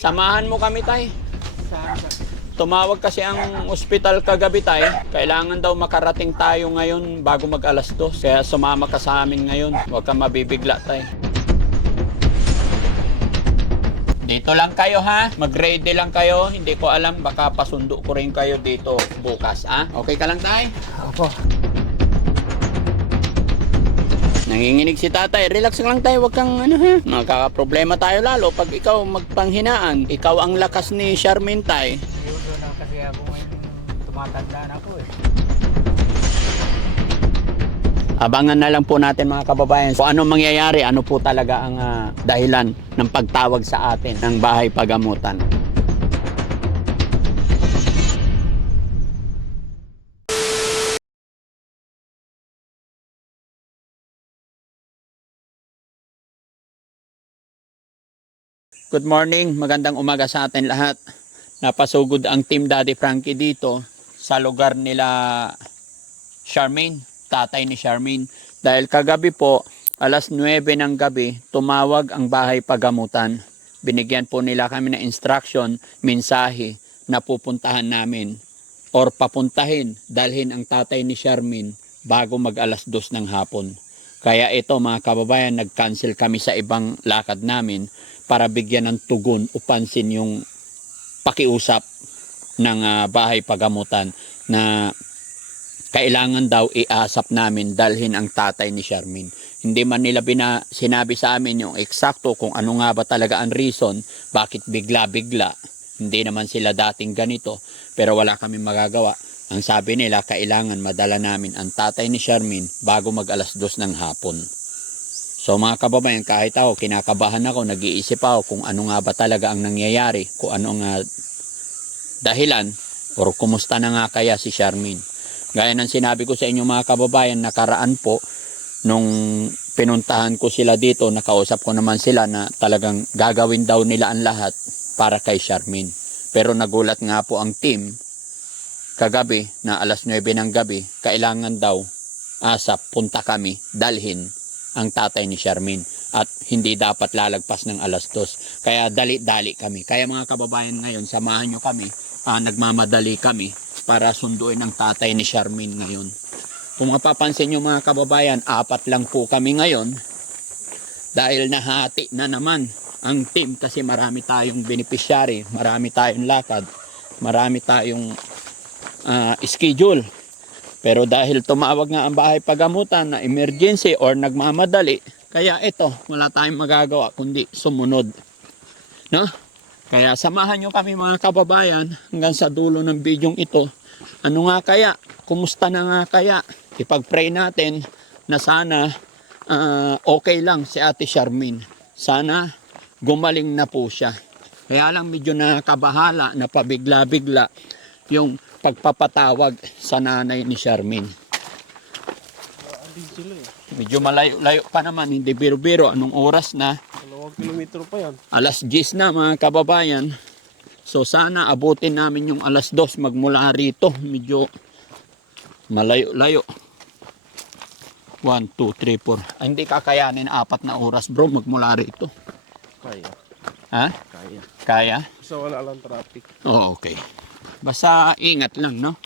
Samahan mo kami, tay. Saan ka? Tumawag kasi ang ospital kagabi, tay. Kailangan daw makarating tayo ngayon bago mag alas 2. Kaya sumama ka sa amin ngayon. Huwag kang mabibigla, tay. Dito lang kayo, ha? Mag-ready lang kayo. Hindi ko alam, baka pasundo ko rin kayo dito bukas, ha? Okay ka lang, tay? Opo. Nanginginig si tatay. Relax lang tayo, wag kang ano ha. Magkakaproblema tayo lalo pag ikaw magpanghinaan. Ikaw ang lakas ni Charmaine, tay. Yun na kasi ako ngayon tumatanda na ako eh. Abangan na lang po natin mga kababayan kung anong mangyayari, ano po talaga ang dahilan ng pagtawag sa atin ng bahay pagamutan. Good morning, magandang umaga sa atin lahat. Napasugod ang Team Daddy Frankie dito sa lugar nila Charmaine, tatay ni Charmaine. Dahil kagabi po, alas 9 ng gabi, tumawag ang bahay pagamutan. Binigyan po nila kami ng instruction, mensahe na pupuntahan namin or papuntahin, dalhin ang tatay ni Charmaine bago mag alas 2 ng hapon. Kaya ito mga kababayan, nag-cancel kami sa ibang lakad namin para bigyan ng tugon o pansin yung pakiusap ng bahay pagamutan na kailangan daw iasap namin dalhin ang tatay ni Charmaine. Hindi man nila sinabi sa amin yung eksakto kung ano nga ba talaga ang reason, bakit bigla-bigla. Hindi naman sila dating ganito, pero wala kami magagawa. Ang sabi nila, kailangan madala namin ang tatay ni Charmaine bago mag alas 2 ng hapon. So mga kababayan, kahit ako, kinakabahan ako, nag-iisip ako kung ano nga ba talaga ang nangyayari, kung ano nga dahilan, o kumusta na nga kaya si Charmaine. Gaya ng sinabi ko sa inyo mga kababayan, nakaraan po, nung pinuntahan ko sila dito, nakausap ko naman sila na talagang gagawin daw nila ang lahat para kay Charmaine. Pero nagulat nga po ang team, kagabi na alas 9 ng gabi, kailangan daw asap, punta kami, dalhin ang tatay ni Charmaine. At hindi dapat lalagpas ng alas 2. Kaya dali-dali kami. Kaya mga kababayan ngayon, samahan nyo kami, nagmamadali kami para sunduin ang tatay ni Charmaine ngayon. Kung mapapansin nyo mga kababayan, 4 lang po kami ngayon dahil nahati na naman ang team kasi marami tayong beneficiary, marami tayong lakad, marami tayong schedule. Pero dahil tumawag nga ang bahay pagamutan na emergency or nagmamadali, kaya ito, wala tayong magagawa kundi sumunod. No? Kaya samahan nyo kami mga kababayan hanggang sa dulo ng bidyong ito. Ano nga kaya? Kumusta na nga kaya? Ipag-pray natin na sana okay lang si Ate Charmaine. Sana gumaling na po siya. Kaya lang medyo nakabahala, napabigla-bigla yung pagpapatawag sa nanay ni Charmaine. Medyo malayo-layo pa naman, hindi biro-biro. Anong oras na? 2 kilometro pa yan. Alas 10 na mga kababayan. So sana abutin namin yung alas 2 magmula rito. Medyo malayo-layo. 1, 2, 3, 4. Ay, hindi kakayanin 4 na oras bro magmula rito. Kaya. Ha? Kaya. Kaya? So wala lang traffic. Oh, okay. Basta ingat lang, no?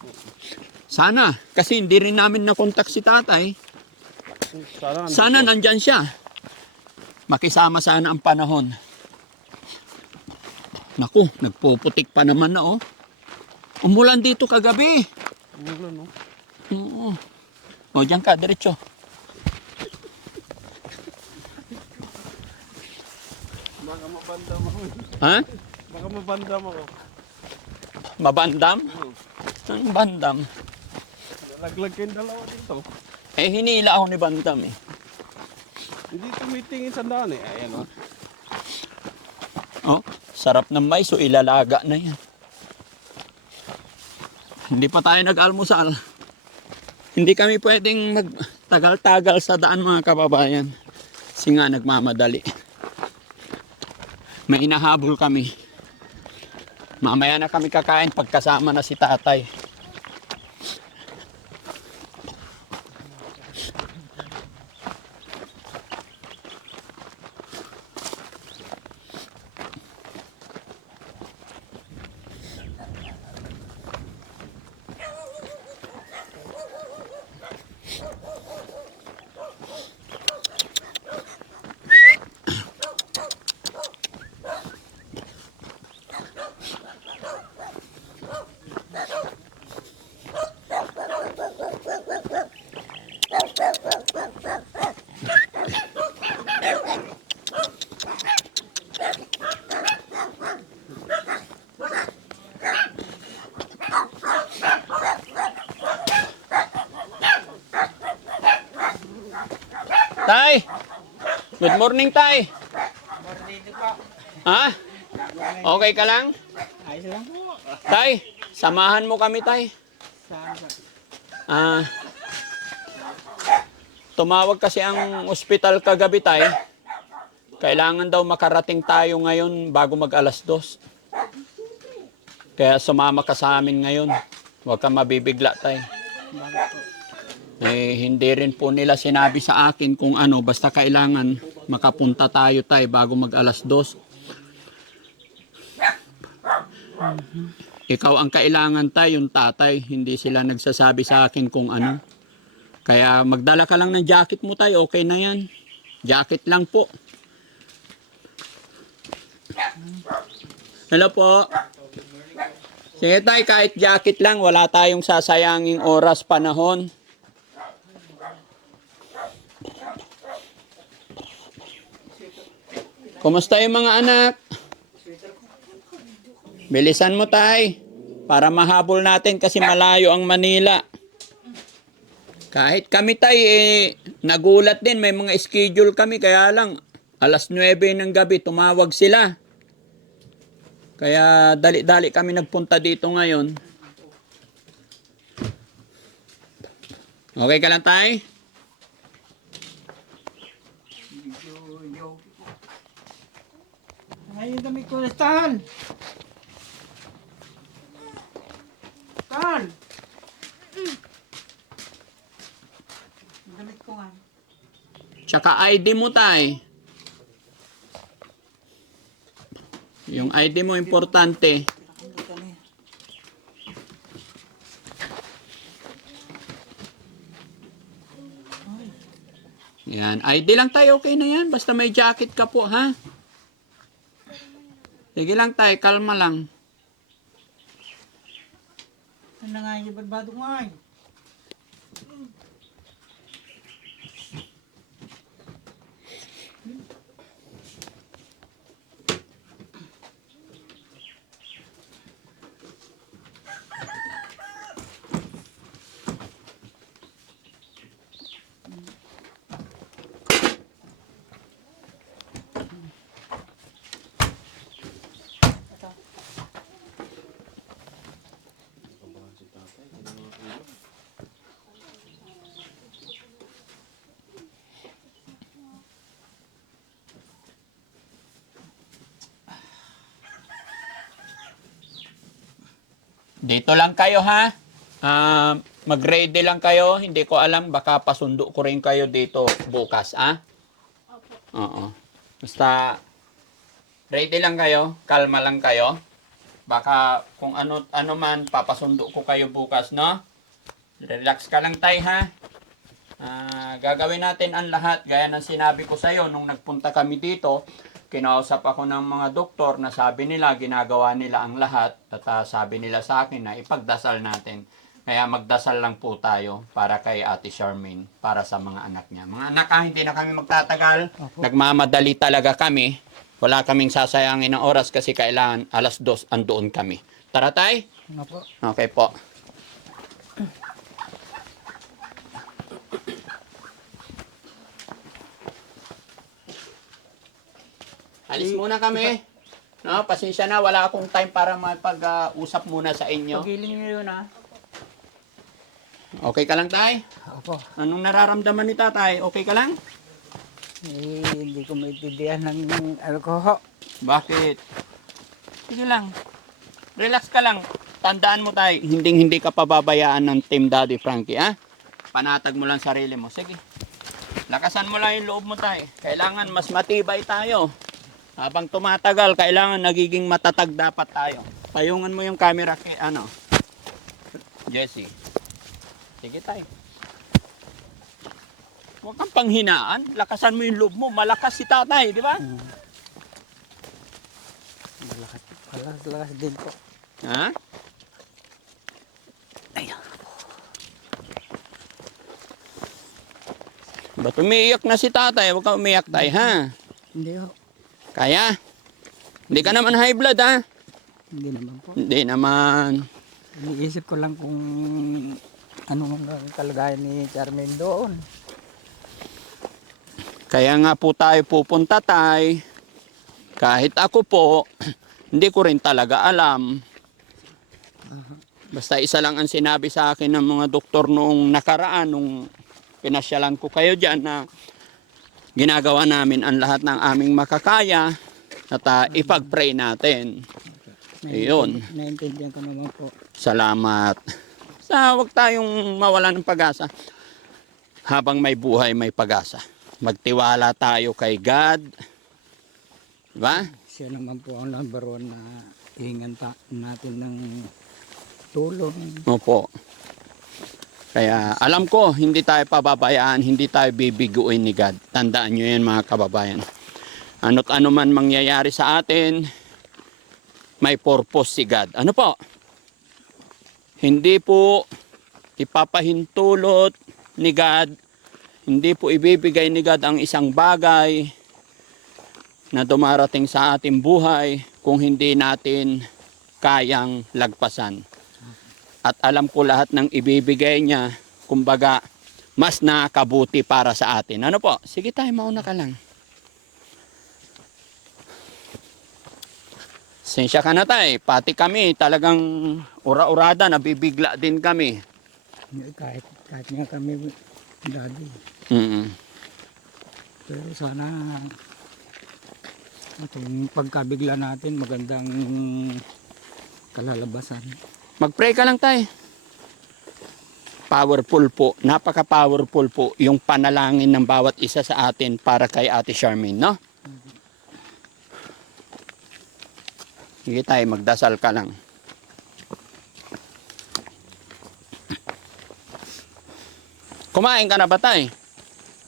Sana. Kasi hindi rin namin nakontak si tatay. Sana nandyan siya. Makisama sana ang panahon. Naku, nagpuputik pa naman na, oh. Umulan dito kagabi. Umulan, no? Oo. O, dyan ka, diretso. Baka mabandam ako. Ha? Baka mabandam ako. Mabandam? Ang bandam? Nalaglag kayong dalawa dito. Eh, hinila ako ni bandam, eh. Hindi tumitingin sa daan eh. Ayan, oh. Oh, sarap ng mais, so ilalaga na yan. Hindi pa tayo nag-almusal. Hindi kami pwedeng magtagal-tagal sa daan mga kababayan. Kasi nga nagmamadali. May inahabol kami. Mamaya na kami kakain pagkasama na si tatay. Tay! Good morning, Tay! Ha? Okay ka lang? Ayos lang po. Tay, samahan mo kami, Tay. Saan ba? Tumawag kasi ang ospital kagabi, Tay. Kailangan daw makarating tayo ngayon bago mag alas 2. Kaya sumama ka sa amin ngayon. Huwag kang mabibigla, Tay. Bakit po? Hindi rin po nila sinabi sa akin kung ano, basta kailangan makapunta tayo, Tay, bago mag alas 2. Ikaw ang kailangan, Tay, yung tatay. Hindi sila nagsasabi sa akin kung ano. Kaya magdala ka lang ng jacket mo, Tay. Okay na yan. Jacket lang po. Hello po. Sige, Tay, kahit jacket lang. Wala tayong sasayanging oras, panahon. Kumusta yung mga anak? Bilisan mo, Tay. Para mahabol natin kasi malayo ang Manila. Kahit kami, Tay, nagulat din. May mga schedule kami. Kaya lang, alas 9 ng gabi, tumawag sila. Kaya dali-dali kami nagpunta dito ngayon. Okay ka lang, Tay? Ay, yung damit ko. Stan! Stan! Yung damit ko nga. Tsaka ID mo, Tay. Yung ID mo, importante. Yan. ID lang, Tay. Okay na yan. Basta may jacket ka po, ha? Sige lang, Tay. Kalma lang. Ano na nga yung barbado ko nga. Dito lang kayo, ha? Mag-ready lang kayo. Hindi ko alam. Baka pasundo ko rin kayo dito bukas, ha? Oo. Basta, ready lang kayo. Kalma lang kayo. Baka kung ano man, papasundo ko kayo bukas, no? Relax ka lang, Tay, ha? Gagawin natin ang lahat. Gaya ng sinabi ko sa'yo nung nagpunta kami dito. Kinausap ako ng mga doktor na sabi nila, ginagawa nila ang lahat. At sabi nila sa akin na ipagdasal natin. Kaya magdasal lang po tayo para kay Ate Charmaine, para sa mga anak niya. Mga anak, hindi na kami magtatagal. Nagmamadali talaga kami. Wala kaming sasayangin ng oras kasi kailangan alas 2 andoon kami. Tara, Tay? Ano po? Okay po. Alis muna kami. No, pasensya na, wala akong time para mapag-usap muna sa inyo. Pagiling nyo yun, ha? Okay ka lang, Tay? Opo. Anong nararamdaman ni Tatay? Okay ka lang? Hindi ko maintindihan ng alcohol. Bakit? Sige lang. Relax ka lang. Tandaan mo, Tay, hindi ka pababayaan ng Team Daddy Frankie, ha? Panatag mo lang sarili mo. Sige. Lakasan mo lang yung loob mo, Tay. Kailangan mas matibay tayo. Habang tumatagal, kailangan nagiging matatag dapat tayo. Payungan mo yung camera kay Jesse. Sige, Tay. Huwag kang panghinaan. Lakasan mo yung loob mo. Malakas si Tatay, di ba? Lakas din po. Ha? Ayan. Ba't umiiyak na si Tatay? Huwag kang umiyak, Tay, ha? Hindi ho. Kaya? Hindi ka naman high blood, ha? Hindi naman po. Hindi naman. Iniisip ko lang kung ano ang kalagayan ni Charmaine doon. Kaya nga po tayo pupunta tay. Kahit ako po, hindi ko rin talaga alam. Basta isa lang ang sinabi sa akin ng mga doktor noong nakaraan, nung pinasyalan ko kayo dyan na ginagawa namin ang lahat ng aming makakaya at ipag-pray natin. Ayun. Naintindihan ko naman po. Salamat. Huwag tayong mawalan ng pag-asa. Habang may buhay, may pag-asa. Magtiwala tayo kay God. Diba? Siya naman po ang number one na hihingan natin ng tulong. Opo. Kaya alam ko, hindi tayo pababayaan, hindi tayo bibiguin ni God. Tandaan nyo yan mga kababayan. Ano't ano man mangyayari sa atin, may purpose si God. Ano po? Hindi po ipapahintulot ni God, hindi po ibibigay ni God ang isang bagay na dumarating sa ating buhay kung hindi natin kayang lagpasan. At alam ko lahat ng ibibigay niya, kumbaga, mas nakakabuti para sa atin. Ano po? Sige tayo, mauna ka lang. Sensya ka na tayo. Pati kami, talagang ura-urada, nabibigla din kami. Kahit nga kami daddy. Pero sana itong pagkabigla natin magandang kalalabasan. Mag-pray ka lang tayo. Powerful po, napaka-powerful po yung panalangin ng bawat isa sa atin para kay Ate Charmaine, no? Sige tayo, magdasal ka lang. Kumain ka na ba tayo?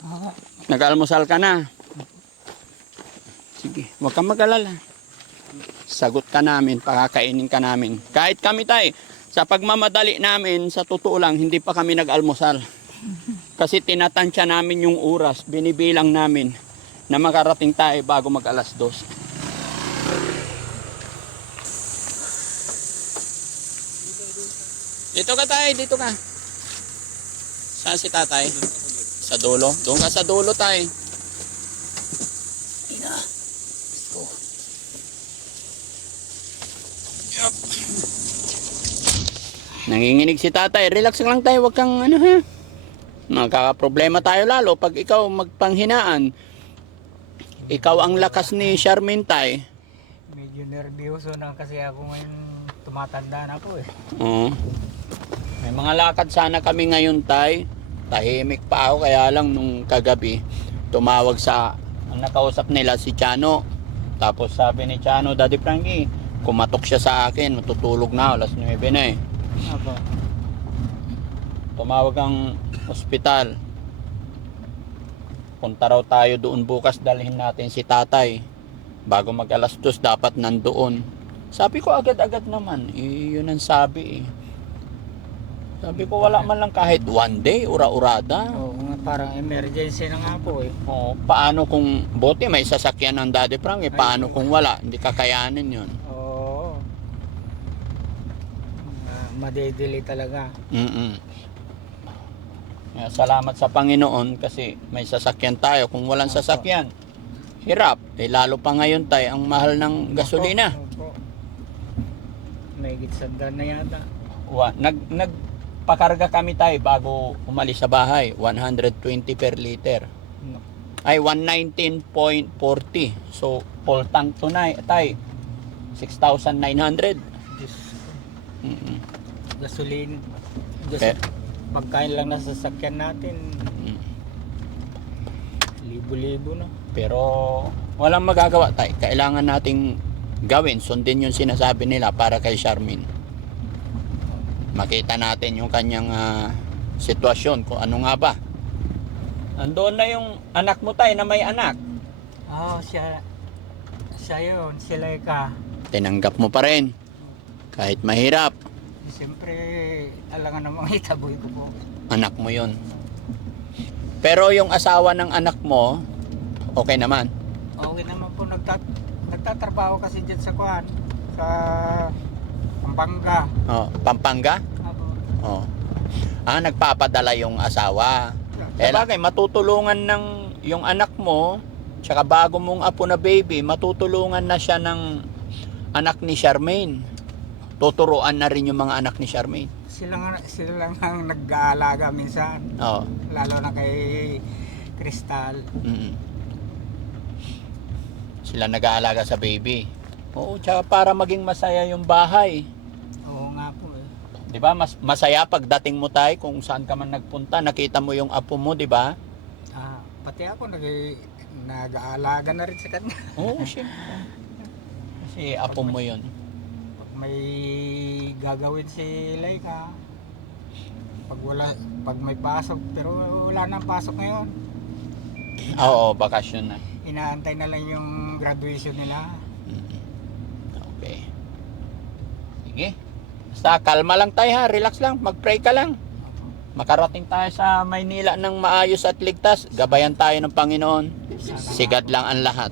Oo. Nag-almusal ka na? Sige, huwag kang mag-alala. Sagot ka namin, pakakainin ka namin. Kahit kami tayo, sa pagmamadali namin, sa totoo lang, hindi pa kami nag-almusal. Kasi tinatansya namin yung oras, binibilang namin na makarating tayo bago mag-alas 2. Dito ka tayo, dito ka. Saan si tatay? Sa dulo? Doon ka sa dulo tayo. Ina. Let's go. Yup. Nanginginig si tatay. Relax lang tayo, wag kang ano ha. Magkakaproblema tayo lalo pag ikaw magpanghinaan. Ikaw ang lakas ni Charmaine tay. Medyo nervyoso na kasi ako ngayon, tumatanda na ako eh. Oo. May mga lakad sana kami ngayon tay. Tahimik pa ako kaya lang nung kagabi tumawag sa ang nakausap nila si Chano. Tapos sabi ni Chano, Daddy Frankie, kumatok siya sa akin, matutulog na, alas 9 na eh. Ako. Tumawag ang ospital. Punta raw tayo doon bukas, dalhin natin si tatay. Bago mag alas 2 dapat nandoon. Sabi ko agad-agad naman, yun ang sabi eh. Sabi ko wala man lang kahit one day, ura-urada. Oo nga, parang emergency na nga po eh. Oh, paano kung bote may sasakyan ng Daddy Frank eh, paano kung wala? Hindi kakayanin yun. Oo. Madedeli talaga. Kaya salamat sa Panginoon kasi may sasakyan tayo. Kung walang sasakyan, hirap. Eh, lalo pa ngayon tayo, ang mahal ng gasolina. Opo. May gitsandan na yata. Nagpakarga kami tayo bago umalis sa bahay. 120 per liter. No. Ay, 119.40. So, full tank to na tayo. 6,900. Gasolin. Eh. Pagkain lang na sasakyan natin. Libo-libo na. Pero walang magagawa tayo. Kailangan nating gawin. Sundin yung sinasabi nila para kay Charmaine. Makita natin yung kanyang sitwasyon. Kung ano nga ba. Andoon na yung anak mo tayo na may anak. Oo, siya yun. Sila ka. Tinanggap mo pa rin. Kahit mahirap. Siyempre, alangan namang itaboy ko po. Anak mo yun. Pero yung asawa ng anak mo, okay naman. Okay naman po, nagtatrabaho kasi dyan sa Kuan, sa Pampanga. Oh, Pampanga? Ako. Oh. Nagpapadala yung asawa. Eh bagay, matutulungan ng yung anak mo, tsaka bago mong apo na baby, matutulungan na siya ng anak ni Charmaine. Tuturuan na rin yung mga anak ni Charmaine. Sila lang ang nag-aalaga minsan. Oo. Lalo na kay Crystal. Mm. Sila nag-aalaga sa baby. Oo, tsaka para maging masaya yung bahay. Oo nga po eh. 'Di ba? Mas masaya pagdating mo tayo kung saan ka man nagpunta, nakita mo yung apo mo, 'di ba? Pati ako nag-aalaga na rin sa kanya. Oo, syempre. Kasi apo mo 'yon. Pag may gagawin si Laika, pag may pasok, pero wala nang pasok ngayon. Oo, bakasyon na. Inaantay na lang yung graduation nila. Okay. Sige. Basta kalma lang tayo ha, relax lang, mag-pray ka lang. Makarating tayo sa Maynila ng maayos at ligtas, gabayan tayo ng Panginoon. Sigad lang ang lahat.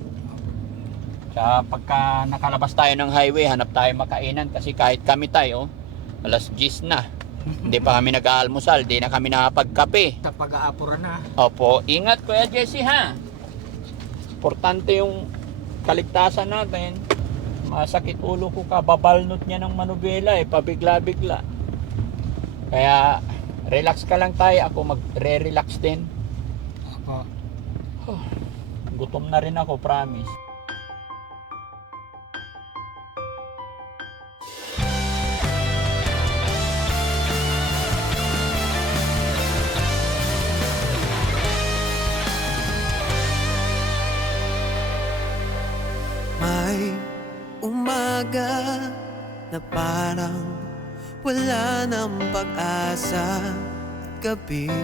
Tsaka pagka nakalabas tayo ng highway, hanap tayo makainan kasi kahit kami tayo, alas 10 na. Hindi pa kami nag-aalmusal, di na kami nakapagkape. Sa pag-aapura na. Opo, ingat Kuya Jesse ha. Importante yung kaligtasan natin. Masakit ulo ko ka, babalnot niya ng manubela pabigla-bigla. Kaya relax ka lang tayo, ako magre-relax din. Opo. Gutom na rin ako, promise. May umaga na parang wala ng pag-asa at gabi na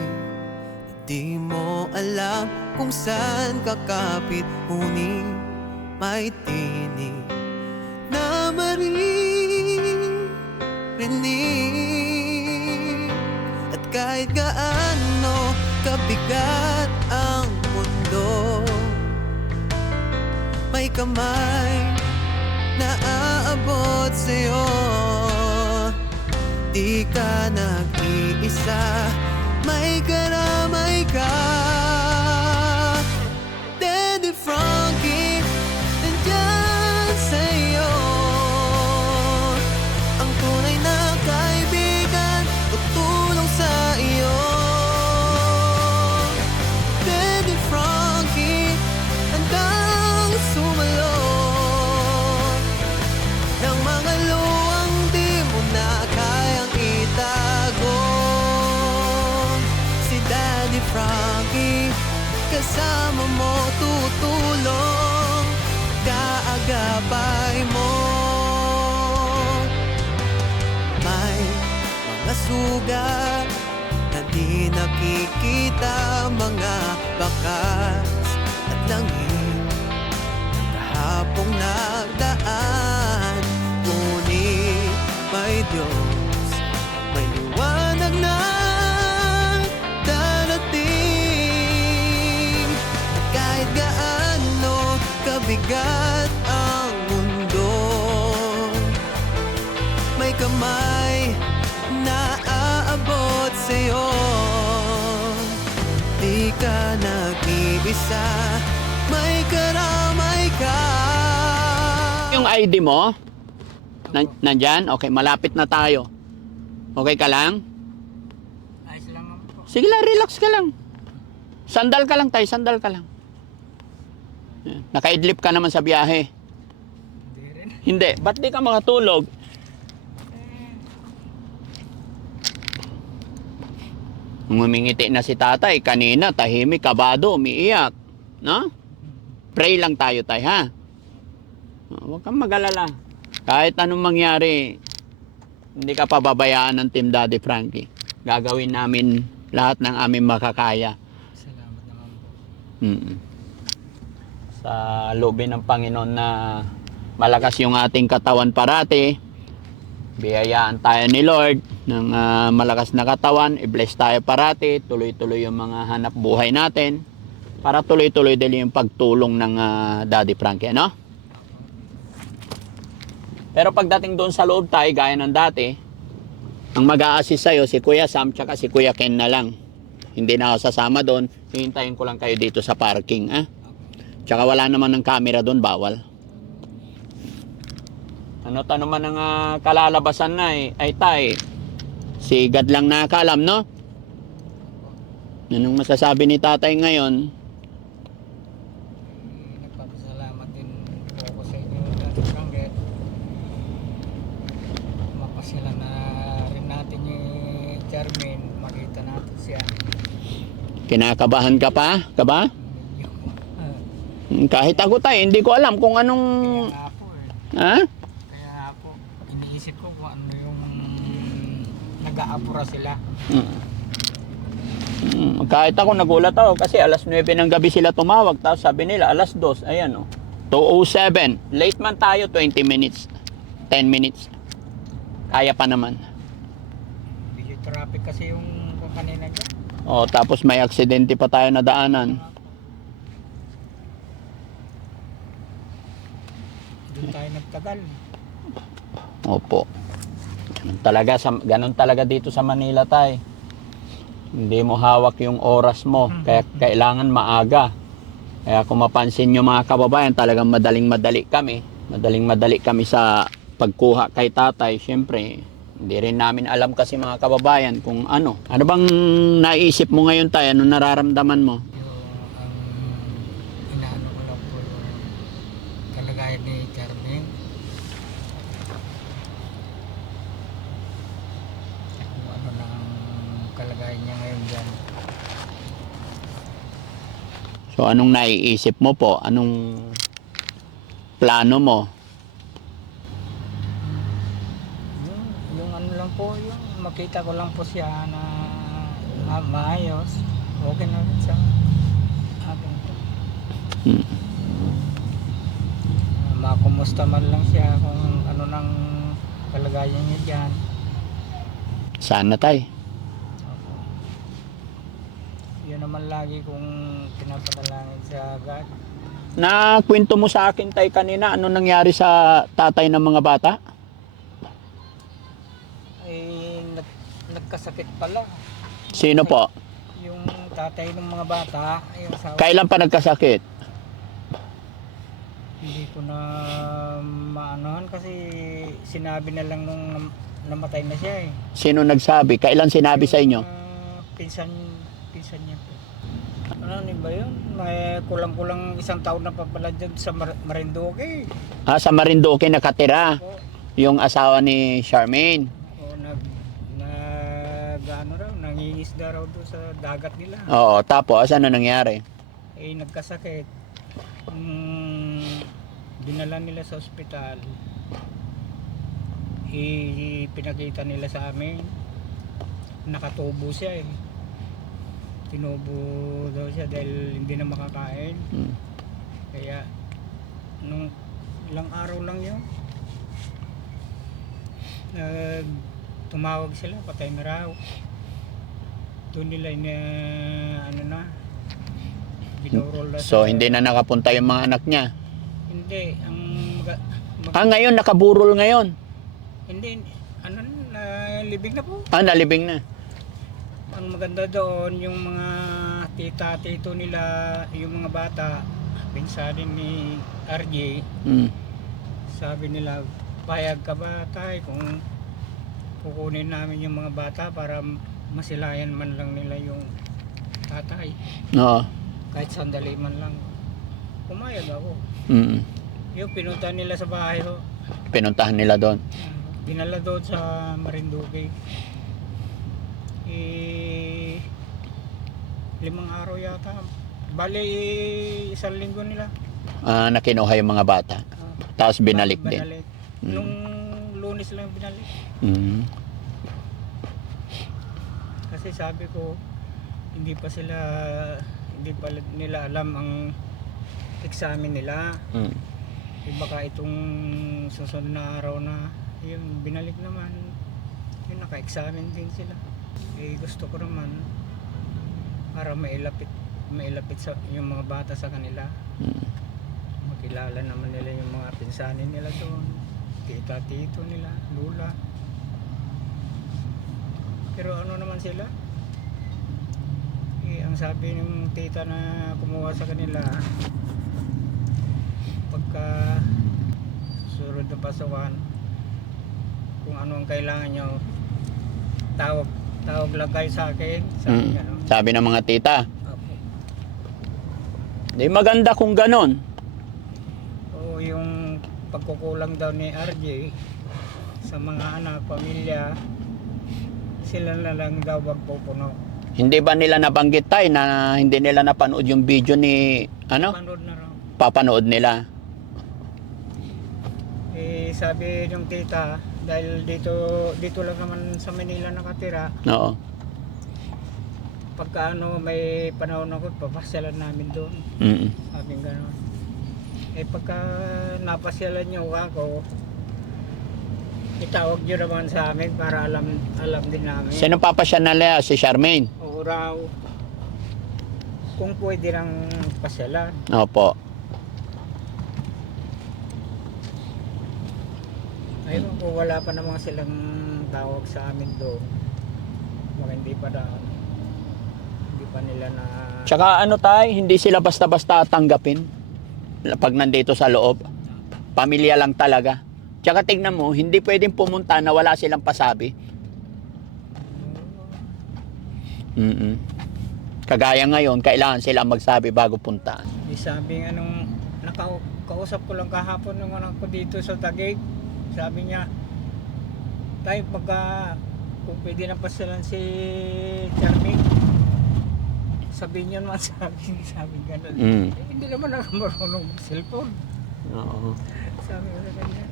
di mo alam kung saan kakapit, ngunit may tinig na maririnig. At kahit gaano kabigat ang mundo, may kamay na aabot sa'yo. Di ka nag-iisa, may karamay ka. Daddy Frankie, nandyan sa'yo. Ang tunay na kaibigan, tutulong sa iyo. Daddy Frankie, handang sumalot ng mga luwang di mo na kayang itago. Si Daddy Frankie, kasama mo, tutulong, kaagapay mo. May mga sugat na di nakikita, mga bakas at langit kahapong nagdaan, ngunit may Diyos, may liwanag na darating. At kahit gaano kabigat ang mundo, may kamay na aabot sa'yo. Di ka nag-iisa, may karamay ka. Yung ID mo, nandyan? Okay, malapit na tayo. Okay ka lang? Ayos lang naman po. Sige lang, relax ka lang. Sandal ka lang tayo, sandal ka lang. Yan. Nakaidlip ka naman sa biyahe. Hindi rin. Hindi, ba't di ka makatulog? Ngumingiti na si tatay. Kanina, tahimik, kabado, umiiyak. No? Pray lang tayo tayo, ha? Huwag kang mag-alala. Kahit anong mangyari, hindi ka pababayaan ng Team Daddy Frankie. Gagawin namin lahat ng aming makakaya. Salamat naman po. Sa loobin ng Panginoon na malakas yung ating katawan parati. Biyayaan tayo ni Lord ng malakas na katawan. I-bless tayo parati. Tuloy-tuloy yung mga hanap buhay natin. Para tuloy-tuloy din yung pagtulong ng Daddy Frankie, ano? Pero pagdating doon sa loob tayo, gaya ng dati, ang mag-a-assist sa'yo, si Kuya Sam, tsaka si Kuya Ken na lang. Hindi na ako sasama doon. Hihintayin ko lang kayo dito sa parking, ah. Tsaka wala naman ng camera doon, bawal. Ano ta naman ang kalalabasan na eh. Ay tay, si God lang nakakalam, no? Anong masasabi ni tatay ngayon? Nagpapasalamat din po ako sa inyo, Daddy Frank. Mapasyalan na rin natin yung Charmaine, makita natin siya. Kinakabahan ka pa? Ka ba? Kahit ako tayo, hindi ko alam kung anong... Kaya nga po eh. Ha? Kaya nga po, iniisip ko kung ano yung nag-aapura sila. Kahit ako nagulat ako kasi alas 9 ng gabi sila tumawag, tapos sabi nila alas 2, ayan o. 2:07. Late man tayo, 20 minutes. 10 minutes. Kaya pa naman. Video traffic kasi yung kanina dyan. O, tapos may aksidente pa tayo na daanan. Doon tayo nagtagal. Opo. Ganun talaga dito sa Manila tayo. Hindi mo hawak yung oras mo, kaya kailangan maaga. Kaya kung mapansin nyo mga kababayan, talagang madaling-madali kami sa pagkuha kay tatay. Siyempre, hindi rin namin alam kasi mga kababayan kung ano. Ano bang naisip mo ngayon tayo? Ano nararamdaman mo? Yung inaano ko lang po yung kalagayan ni Charmaine. Kung ano na ang kalagayan niya ngayon dyan. So anong naiisip mo po? Anong plano mo? Yung ano lang po, yung makita ko lang po siya na maayos. Okay na rin sa akin po. Makumusta man lang siya kung ano nang kalagayan niya dyan. Sana tay. Yun naman lagi kung pinapadalangin sa God. Nakwento mo sa akin tay kanina, ano nangyari sa tatay ng mga bata? Ay nagkasakit pala. Sino po? Yung tatay ng mga bata, yung asawa. Kailan pa nagkasakit? Hindi ko na maanohan kasi sinabi na lang nung namatay na siya eh. Sino nagsabi? Kailan sinabi sa inyo? Pinsan niya po. Ano ba yun? May kulang-kulang 1 taon na pa pala dyan sa Marinduque. Sa Marinduque nakatira. O, Yung asawa ni Charmaine. ano raw, nangingisda raw doon sa dagat nila. Oo, tapos ano nangyari? Eh nagkasakit. Dinala nila sa ospital. Pinakita nila sa amin. Nakatubo siya eh. Tinubo daw siya dahil hindi na makakain. Kaya nung ilang araw lang yun, tumawag sila, patay na raw. Doon nila binurol na So hindi na nakapunta yung mga anak niya. Hindi, Ngayon nakaburol ngayon. hindi, libing na po. Nalibing na. Ang maganda doon, yung mga tita-tito nila, yung mga bata, pinsanin ni RJ, sabi nila, payag ka ba tay kung kukunin namin yung mga bata para masilayan man lang nila yung tatay. Oo. Kahit sandali man lang. Pumayag ako. Yung pinunta nila sa bahay ho. Pinuntahan nila doon. Dinala doon sa Marinduque. 5 araw yata. Bali 1 linggo nila. Nakinuha yung mga bata. Tapos binalik din. Binalik. Nung Lunes lang binalik. Kasi sabi ko, hindi pa nila alam ang examen nila. Baka itong susunod na araw na yung binalik naman, yung naka-examen din sila. Gusto ko naman para mailapit sa yung mga bata sa kanila. Makilala naman nila yung mga pinsanin nila doon, tita-tito nila, lula. Pero ano naman sila, ang sabi ng tita na kumuha sa kanila, pagka susunod na pasukan, kung ano ang kailangan nyo, tawag lang kayo sa akin. Sabi nga, no? Sabi ng mga tita. Opo. Di maganda kung ganon. O yung pagkukulang daw ni RJ sa mga anak, pamilya, sila na lang daw magpupuno. Hindi ba nila nabanggit tayo na hindi nila napanood yung video ni ano? Panood na raw. Papanood nila. Eh, sabi ng tita, dahil dito lang naman sa Manila nakatira, Oo. pagka ano may panahon ako, papasyalan namin doon. Mm. Sabi gano'n. Eh pagka napasyalan niyo ako, itawag niyo naman sa amin para alam din namin. Sino papasya na nila? Si Charmaine? Oo raw. Kung pwede lang pasyalan. Opo. Ayun po, wala pa namang silang tawag sa amin doon. Baka hindi pa nila na... Tsaka ano tayo, hindi sila basta-basta tanggapin pag nandito sa loob. Pamilya lang talaga. Tsaka tignan mo, hindi pwedeng pumunta na wala silang pasabi. Mm. Kagaya ngayon, kailangan sila magsabi bago punta. Sabi nga nung kausap ko lang kahapon nung anak ko dito sa Taguig, sabi niya, tayo pagka kung pwede na pasyalan si Charming, sabihin niyo naman sabi gano'n. Eh, hindi naman ako marunong cellphone. Oo. Sabi ko sa kanya.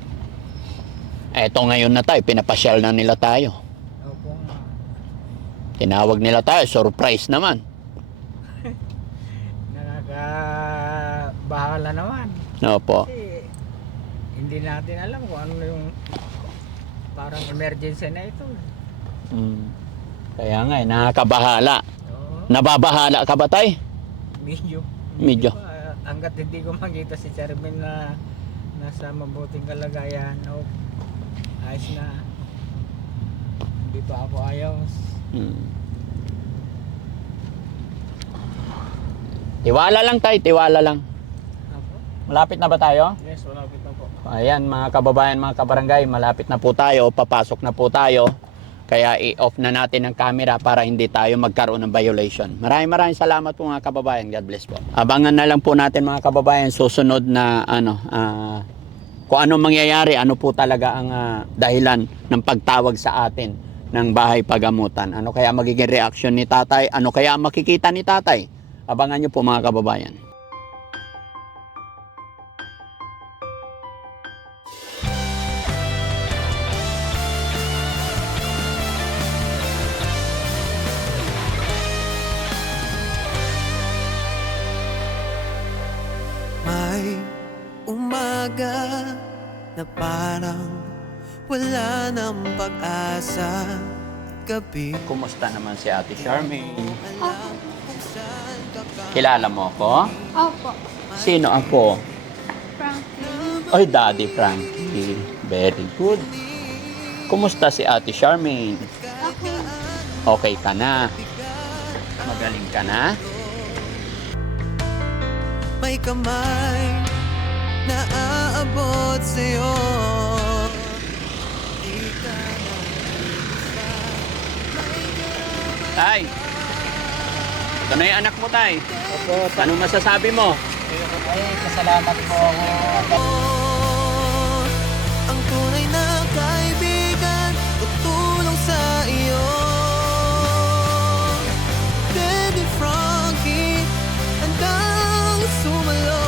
Eto ngayon na tayo, pinapasyal na nila tayo. Opo nga. Tinawag nila tayo, surprise naman. Nakakabahala naman. Opo. Kasi hindi natin alam kung ano yung parang emergency na ito. Kaya nga, nakakabahala. Oo, Nababahala ka ba tay? medyo. Medyo. Pa, hanggat hindi ko makita si Charmin na nasa mabuting kalagayan, no, ayos na. Hindi pa ako ayos. Tiwala lang tay, tiwala lang. Ako? Malapit na ba tayo? Yes, malapit na po. Ayan mga kababayan, mga kabarangay, malapit na po tayo, papasok na po tayo. Kaya i-off na natin ang camera para hindi tayo magkaroon ng violation. Maraming salamat po mga kababayan. God bless po. Abangan na lang po natin mga kababayan susunod na kung ano mangyayari, ano po talaga ang dahilan ng pagtawag sa atin ng bahay pagamutan. Ano kaya magiging reaksyon ni tatay? Ano kaya makikita ni tatay? Abangan nyo po mga kababayan. May umaga na parang wala ng pag-asa at gabi. Kumusta naman si Ate Charmaine? Alam kung saan ka Kilala mo ako? Opo, Sino ako? Franklin. Ay, Daddy Frankie. Very good. Kumusta si Ate Charmaine? Okay. Okay ka na? Magaling ka na? may kamay na aabot sa'yo. Di ka na isa, may karama. Tay, ito na yung anak mo, Tay. Opo, Anong masasabi mo? ay, kasalamat po ako. Ang tunay na kaibigan, tutulong sa iyo. Daddy Frankie, handang sumalo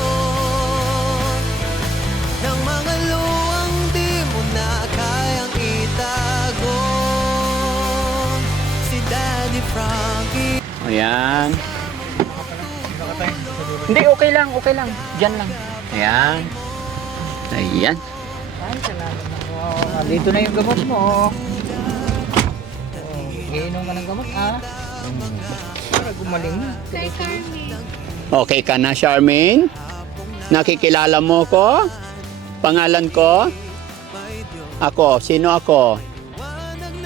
ng mga luwang di mo na kayang itago. Si Daddy Frankie. Ayan. Hindi, okay lang, okay lang. Diyan lang. Ayan. Ayan. Ay, salamat ako. Dito na yung gamot mo. Iinom ka ng gamot, para gumaling na. Kay Carmen. Okay ka na, Charmaine? Nakikilala mo ko? Pangalan ko? Ako. Sino ako? Franklin.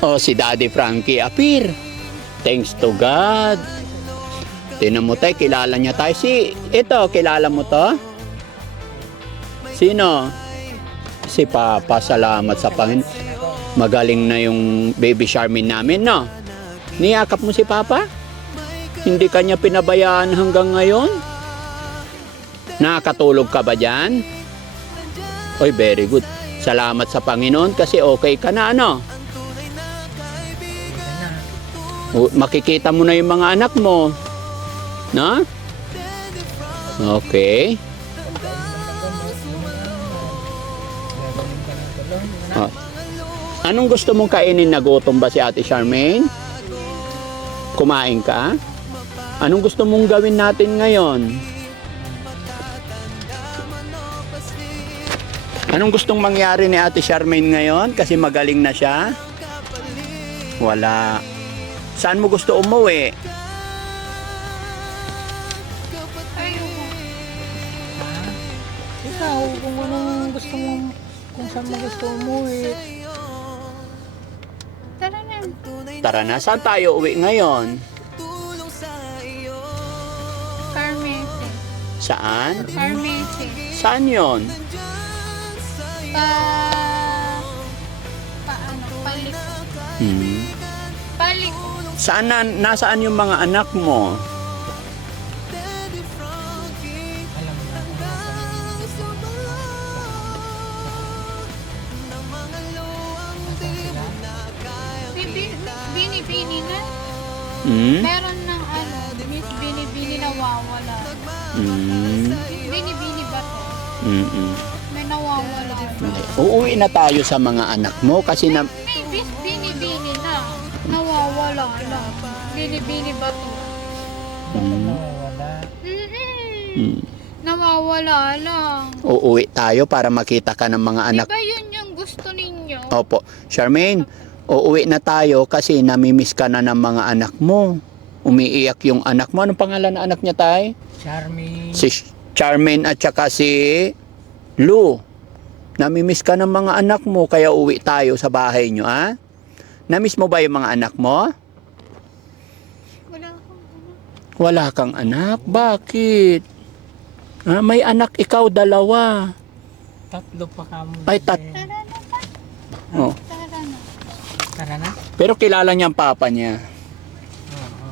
Oh, si Daddy Frankie Apir. Thanks to God. Tinan mo tayo, kilala niya tayo. Ito, kilala mo to? Sino? Si Papa, salamat sa Panginoon. Magaling na yung baby Charmin namin, no? Niyakap mo si Papa? Hindi kanya pinabayaan hanggang ngayon? Nakatulog ka ba dyan? Oy, very good. Salamat sa Panginoon kasi okay ka na, ano? Makikita mo na yung mga anak mo. No? Okay. Oh. Anong gusto mong kainin? Nagutom ba si Ate Charmaine? Kumain ka? Anong gusto mong gawin natin ngayon? Anong gustong mangyari ni Ate Charmaine ngayon? Kasi magaling na siya? Wala. Saan mo gusto umuwi? Ayoko. Ikaw, kung anong gusto mo, kung saan mo gusto umuwi. Tara na. Tara na, saan tayo uwi ngayon? Farmese. Saan? Farmese. Saan yon? Palik. Palik. Saan nasaan yung mga anak mo? Alam mo na. Bini-bini na. Hmm? Meron ng Miss Bini-bini nawawala. Bini-bini ba to? May nawawala. Hindi. Uuwi na tayo sa mga anak mo kasi na... May Miss Bini-bini na. Nawawala lang. Bini-bini ba to? Wala. Hmm. Nawawala lang. Uuwi tayo para makita ka ng mga anak. Diba yun yung gusto ninyo? Opo. Charmaine, uuwi na tayo kasi namimiss ka na ng mga anak mo. Umiiyak yung anak mo. Anong pangalan ng anak niya, tay? Charmin. Si Charmaine at saka si Lou. Namimiss ka ng mga anak mo kaya uwi tayo sa bahay nyo, ha? Namiss mo ba yung mga anak mo? Wala akong Wala kang anak? Bakit? May anak ikaw, dalawa. Tatlo pa ka mo. Ay, Tara na pa. Oh. Tara na. Tara na? Pero kilala niya ang papa niya. Oo.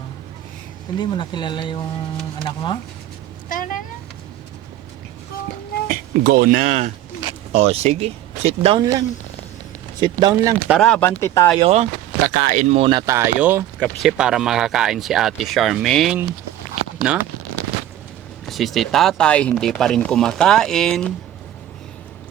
Hindi mo nakilala yung anak mo? Tara na. Go na. O, sige. Sit down lang. Sit down lang. Tara, banti tayo. Kakain muna tayo. Kasi para makakain si Ate Charmaine. No? Kasi si tatay hindi pa rin kumakain.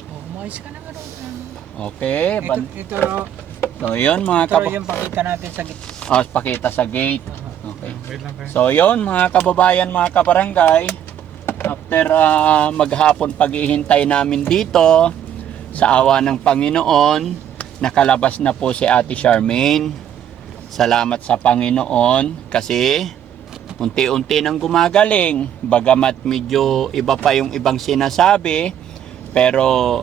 Oo, umayos ka na nga ron. Okay. Ito, So, yun mga ito yung pakita natin sa gitna. pakita sa gate. Okay. Wait lang. So, yun mga kababayan, mga kabarangay. After maghapon paghihintay namin dito, sa awa ng Panginoon, nakalabas na po si Ate Charmaine. Salamat sa Panginoon kasi unti-unti nang gumagaling. Bagamat medyo iba pa yung ibang sinasabi, pero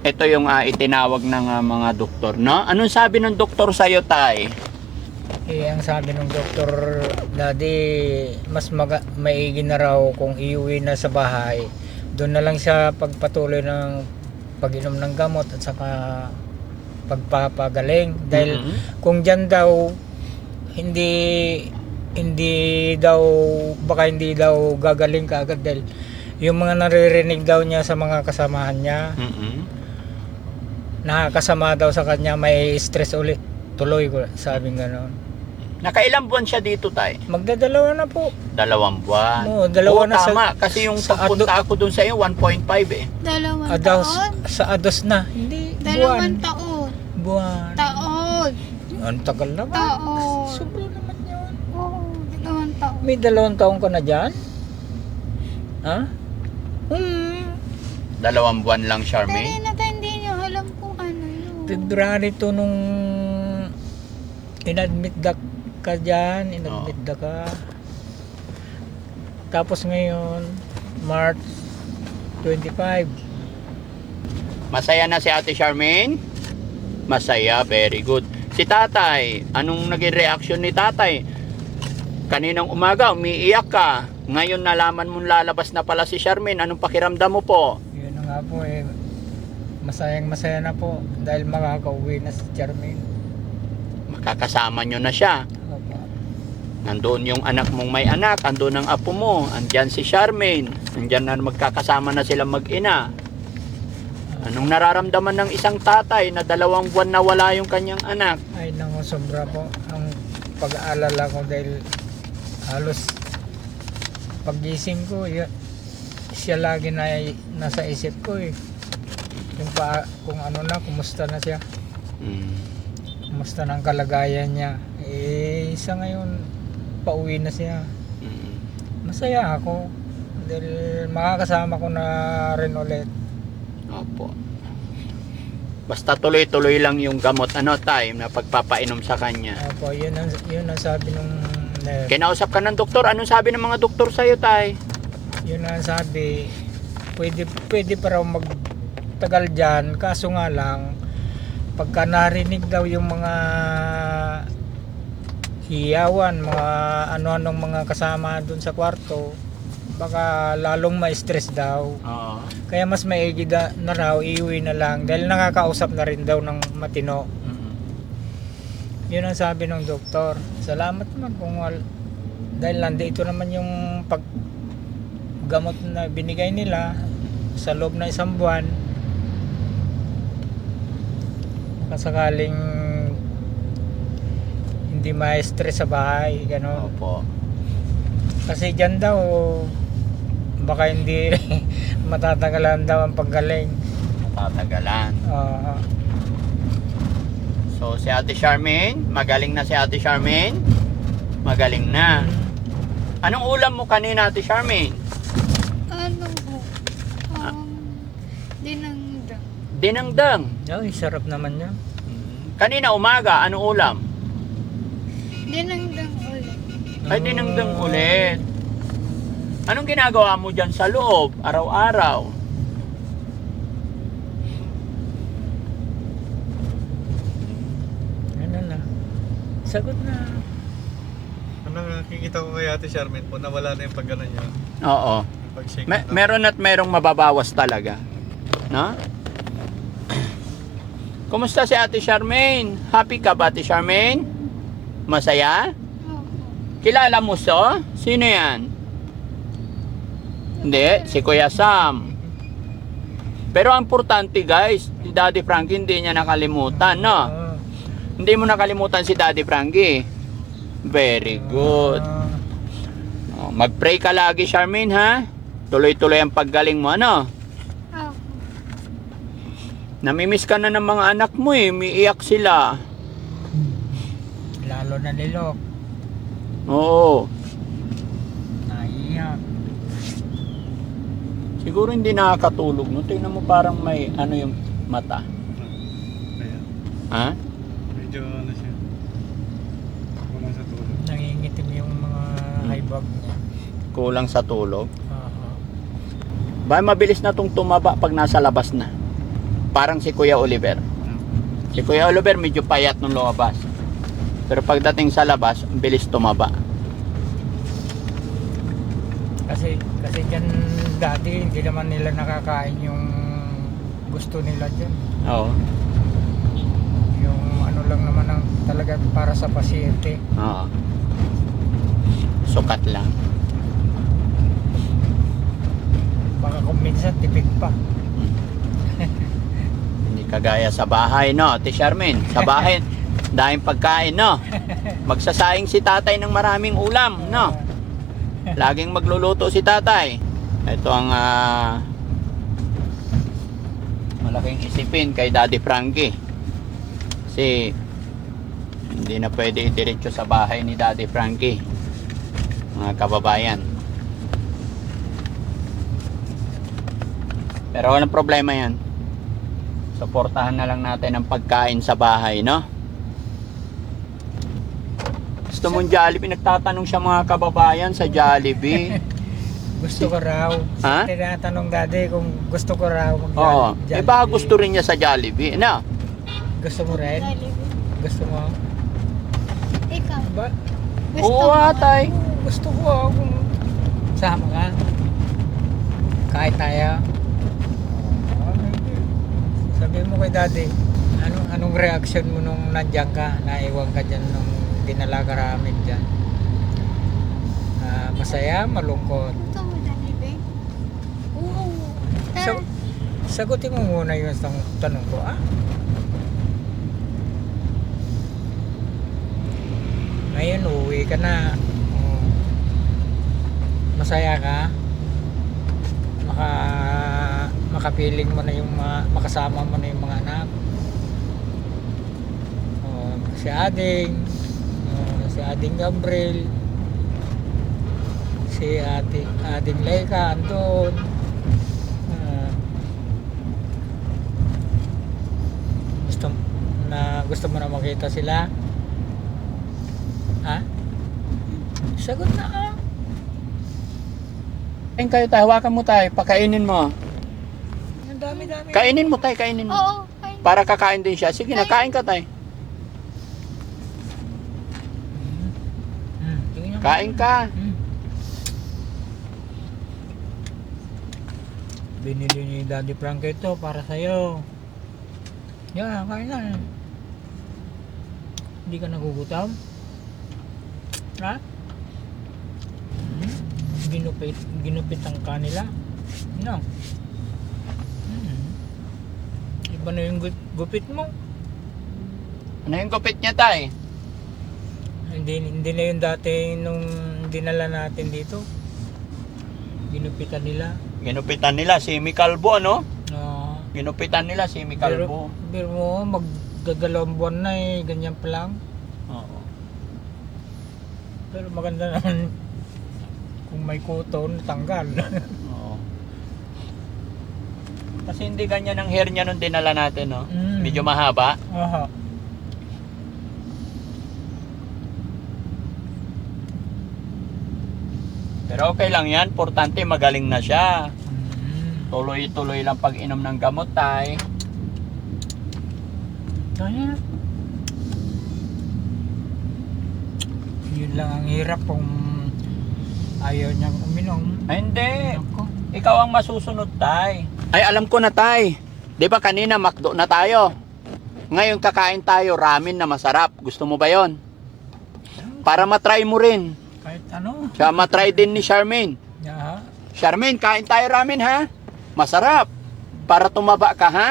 ito yung itinawag ng mga doktor, no? Anong sabi ng doktor sa'yo, tay? Ang sabi ng doktor, Daddy, mas maigi na raw kung iuwi na sa bahay. Doon na lang siya pagpatuloy ng pag-inom ng gamot at saka pagpapagaling. Dahil kung dyan daw, baka hindi daw gagaling kaagad dahil yung mga naririnig daw niya sa mga kasamahan niya, nakakasama daw sa kanya, may stress ulit. Tuloy ko, sabi gano'n. Nakailang buwan siya dito, tay? Magdadalawa na po. 2 buwan. Oo, dalawa na tama. Kasi yung sa pagpunta ako dun sa iyo, 1.5 eh. Dalawang Ados, taon? sa ados na. Hindi, Dalawang buwan. taon. Buwan. Taon. Ang tagal naman. Taon. Sobra naman yun. Oo, dalawang taon. May 2 taon ka na dyan? Ha? 2 buwan lang, Dali Charmaine. na tayo, hindi nyo alam kung ano yun. February to nung inadmit ka dyan. Inadmit ka. Tapos ngayon, March 25. Masaya na si Ate Charmaine? Masaya, very good. Si tatay, anong naging reaction ni tatay? Kaninang umaga, umiiyak ka. Ngayon nalaman mong lalabas na pala si Charmaine. Anong pakiramdam mo po? Yun na nga po eh. Masayang masaya na po dahil makakauwi na si Charmaine. Makakasama nyo na siya. Opo. Nandoon yung anak mong may anak, andun ang apo mo, andyan si Charmaine, andyan na magkakasama na silang mag-ina. Anong nararamdaman ng isang tatay na 2 buwan na wala yung kanyang anak? Ay nako, sobra po ang pag-aalala ko dahil halos paggising ko, siya lagi na nasa isip ko eh. Kung ano na, kumusta na siya. Kumusta na ang kalagayan niya. Eh, isa ngayon, pauwi na siya. Masaya ako dahil makakasama ko na rin ulit. Opo. Basta tuloy-tuloy lang yung gamot time na pagpapainom sa kanya. Opo, yun ang sabi nung nurse. Kinausap ka ng doktor, anong sabi ng mga doktor sa'yo, tay? Yun ang sabi, pwede pa raw magtagal dyan, kaso nga lang, pagka narinig daw yung mga hiyawan, mga ano-anong mga kasama dun sa kwarto, baka lalong ma-stress daw. Oo. Kaya mas maigi na raw, iuwi na lang, dahil nakakausap na rin daw ng matino. Yun ang sabi ng doktor. Salamat naman dahil nandito naman yung paggamot na binigay nila sa loob na 1 buwan. Kasakaling hindi ma-stress sa bahay, gano'n. Opo. Kasi dyan daw, baka hindi matatagalan daw ang paggaling. Matatagalan. Oo. So, si Ate Charmaine, magaling na si Ate Charmaine. Magaling na. Anong ulam mo kanina, Ate Charmaine? Ano po? Dinangdang. Dinangdang. Ay, sarap naman yan. Kanina umaga, anong ulam? Dinangdang ulit. Ay, dinangdang ulit. Anong ginagawa mo dyan sa loob, araw-araw? Ano na? Sagot na. Ano nakikita ko kay Ate Charmaine po, nawala na yung pag-ano niya. Oo. Yung pag-shake. Meron at merong mababawas talaga. No? Kumusta si Ate Charmaine? Happy ka ba, Ate Charmaine? Masaya? Opo. Kilala mo so? Sino yan? Hindi, si Kuya Sam. Pero ang importante guys, si Daddy Frankie hindi niya nakalimutan, no? Oo. Hindi mo nakalimutan si Daddy Frankie. Very good. Oh, mag-pray ka lagi, Charmaine, ha? Tuloy-tuloy ang paggaling mo, ano? Opo. Namimiss ka na ng mga anak mo eh, umiiyak sila. Lalo na nilok. Oo. Naiyak. Siguro hindi nakakatulog, no? Tingnan mo parang may ano yung mata. Ayan. Ha? Medyo ano siya. Kulang sa tulog. Nangingitim yung mga haibag niya. Kulang sa tulog. Oo. Ba mabilis na tong tumaba pag nasa labas na. Parang si Kuya Oliver. Si Kuya Oliver medyo payat nung lumabas. Pero pagdating sa labas, ang bilis tumaba. Kasi dyan dati hindi naman nila nakakain yung gusto nila dyan. Oo. Yung ano lang naman ang talaga para sa pasyente. Oo. Sukat lang. Baka kung minsan tipid pa. Hindi kagaya sa bahay, no? Ate Charmaine, sa bahay, dahil pagkain, no? Magsasaing si tatay ng maraming ulam, no? Laging magluluto si tatay. Ito ang malaking isipin kay Daddy Frankie. Kasi hindi na pwede diretso sa bahay ni Daddy Frankie, mga kababayan. Pero walang problema yan. Suportahan na lang natin ang pagkain sa bahay, no? Gusto mong Jollibee? Nagtatanong siya mga kababayan sa Jollibee. Gusto ko raw. Ha? Tinatanong dati kung gusto ko raw Oo. mag-Jollibee. Baka gusto rin niya sa Jollibee, no? Gusto mo rin? Jollibee. Gusto mo? Ikaw. Ba? Gusto Oo, mo? tay. Gusto ko kung sama ka. Kahit tayo. Sabi mo kay daddy, anong reaction mo nung nandiyan ka? Naiwan ka dyan nung dinala ka ramen dyan? Masaya, malungkot. Gusto mo dyan, Ibe? Oo. So, sagutin mo muna yung tanong ko, Ngayon, uuwi ka na. Oh. Masaya ka? Makapiling mo na yung makasama mo na yung mga anak. Oh, si Ading Gabriel, si Ading Leica andun. Gusto mo na makita sila? Ha? Sagot na. Kain kayo tayo, hawakan mo tayo, pakainin mo. Ang dami-dami. Kainin mo tayo, kainin mo. Oo. Kain. Para kakain din siya. Sige na, kain ka tayo. Tingnan mo. Kain ka. Binili ni Daddy Frank ito para sa'yo. Yan, kain na. Hindi ka nagugutom? Ha? Ginupit ang kanila. No. Iba na yung gupit mo. Ano yung gupit niya tayo? Hindi na yung dati nung dinala natin dito. Ginupitan nila. Ginupitan nila si Calvo, no? No. Ginupitan nila si Calvo. Pero mo, magdadalawang buwan na ganyan pa lang. Oo. Pero maganda naman kung may kuto, tanggal. Oo. Kasi hindi ganyan ang hair niya nung dinala natin, no? Medyo mahaba. Aha. Pero okay lang yan. Importante, magaling na siya. Tuloy-tuloy lang pag-inom ng gamot, tay. Kaya. Yun lang ang hirap kung ayaw niyang uminom. Ay, hindi. Ako. Ikaw ang masusunod, tay. Ay, alam ko na, tay. Di ba kanina McDo na tayo? Ngayon kakain tayo ramen na masarap. Gusto mo ba yon? Para matry mo rin. Kahit ano. Siya matry din ni Charmaine. Yeah. Charmaine, kain tayo ramen, ha? Masarap. Para tumaba ka, ha?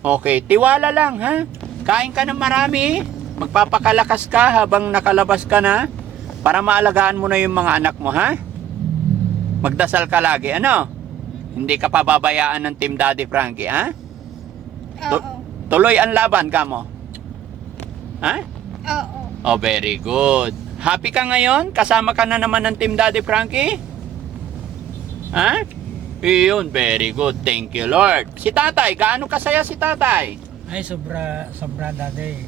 Okay, tiwala lang, ha? Kain ka ng marami. Magpapakalakas ka habang nakalabas ka na. Para maalagaan mo na yung mga anak mo, ha? Magdasal ka lagi, ano? Hindi ka pababayaan ng Team Daddy Frankie, ha? Oo. Tuloy ang laban ka mo. Ha? Oo. Oh, very good. Happy ka ngayon? Kasama ka na naman ng Team Daddy Frankie? Ha? Iyon, very good. Thank you, Lord. Si tatay, gaano kasaya si tatay? Ay, sobra daddy.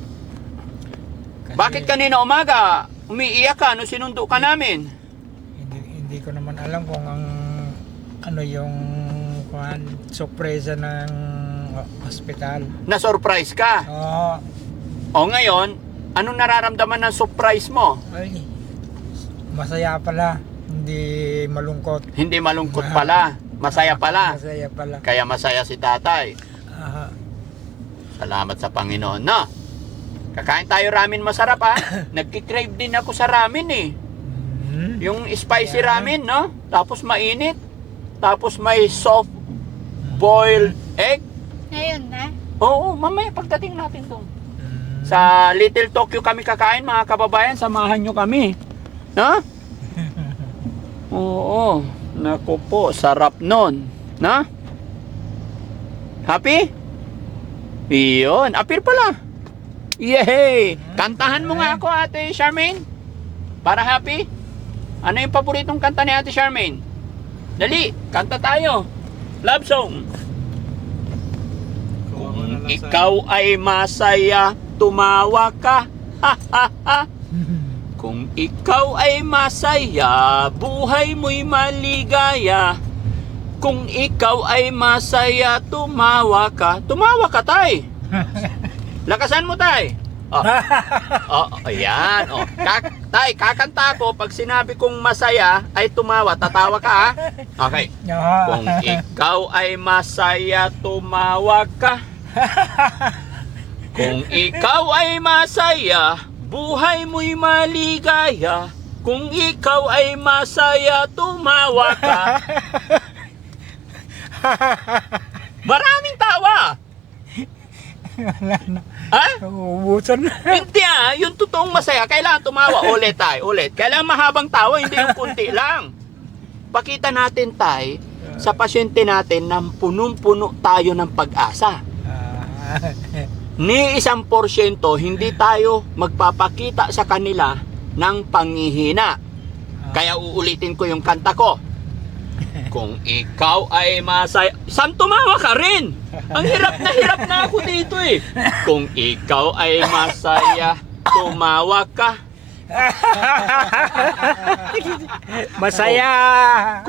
Kasi Bakit kanina umaga, umiiyak ka nung sinundo ka namin? Hindi ko naman alam kung ano yung sorpresa ng hospital. Na-surprise ka. Oo. O ngayon, anong nararamdaman ng surprise mo? Ay, masaya pala. Hindi malungkot. Hindi malungkot pala. Masaya pala. Masaya pala. Kaya masaya si tatay. Aha. Salamat sa Panginoon, no? Kakain tayo ramen masarap, ha? Nagkikrave din ako sa ramen, eh. Yung spicy ramen, no? Tapos mainit. Tapos may soft boiled egg. Ngayon na? Oo, mamaya pagdating natin doon. Sa Little Tokyo kami kakain, mga kababayan. Samahan nyo kami. No? Oo. Naku po, sarap nun. No? Happy? Iyon. Appear pala. Yay! Kantahan mo nga ako, Ate Charmaine. Para happy. Ano yung paboritong kanta ni Ate Charmaine? Dali, kanta tayo. Love song. Kung ikaw ay masaya, tumawa ka. Ha ha ha. Kung ikaw ay masaya, buhay mo'y maligaya. Kung ikaw ay masaya, tumawa ka. Tumawa ka, tay. Lakasan mo, tay. Ayan. Oh. Tay, kakanta ko. Pag sinabi kong masaya, ay tumawa. Tatawa ka, ha? Okay. Kung ikaw ay masaya, tumawag ka. Kung ikaw ay masaya, buhay mo'y maligaya. Kung ikaw ay masaya, tumawa ka. Maraming tawa. Wala na. Ha? Uubusan na. Hindi yung totoong masaya, kailangan tumawa. Ulit tayo, ulit. Kailangan mahabang tawa, hindi yung kunti lang. Pakita natin tayo sa pasyente natin na punong-puno tayo ng pag-asa. Ni 1% hindi tayo magpapakita sa kanila ng panghihina. Kaya uulitin ko yung kanta ko. Kung ikaw ay masaya, saan tumawa ka rin? Ang hirap na ako dito eh. Kung ikaw ay masaya, tumawa ka. Masaya.